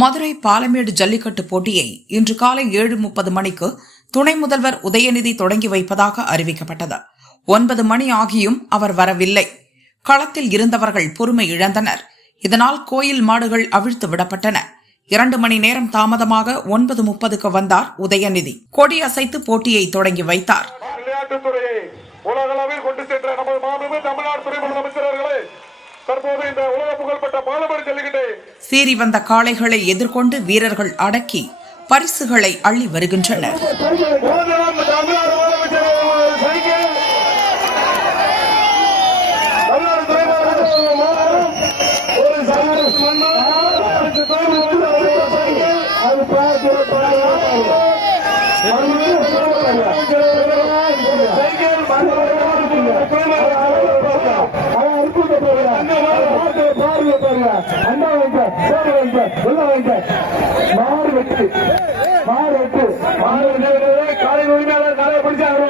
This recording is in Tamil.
மதுரை பாலமேடு ஜல்லிக்கட்டு போட்டியை இன்று காலை 7:30 மணிக்கு துணை முதல்வர் உதயநிதி தொடங்கி வைப்பதாக அறிவிக்கப்பட்டது. 9 மணி ஆகியும் அவர் வரவில்லை. களத்தில் இருந்தவர்கள் பொறுமை இழந்தனர். இதனால் கோயில் மாடுகள் அவிழ்த்து விடப்பட்டன. 2 மணி நேரம் தாமதமாக 9:30க்கு வந்தார் உதயநிதி. கொடி அசைத்து போட்டியை தொடங்கி வைத்தார். விளையாட்டுத்துறையை உலகளவில் கொண்டு சென்ற நமது மாண்புமிகு தமிழ்நாடு துணை முதலமைச்சர் அவர்களே, தற்போது இந்த உலக புகழ்பெற்ற பாலமேடு ஜல்லிக்கட்டை சீறி வந்த காளைகளை எதிர்கொண்டு வீரர்கள் அடக்கி பரிசுகளை அள்ளி வருகின்றனர். காலை உரிமையாளர் நிறைய பிடிச்சாங்க.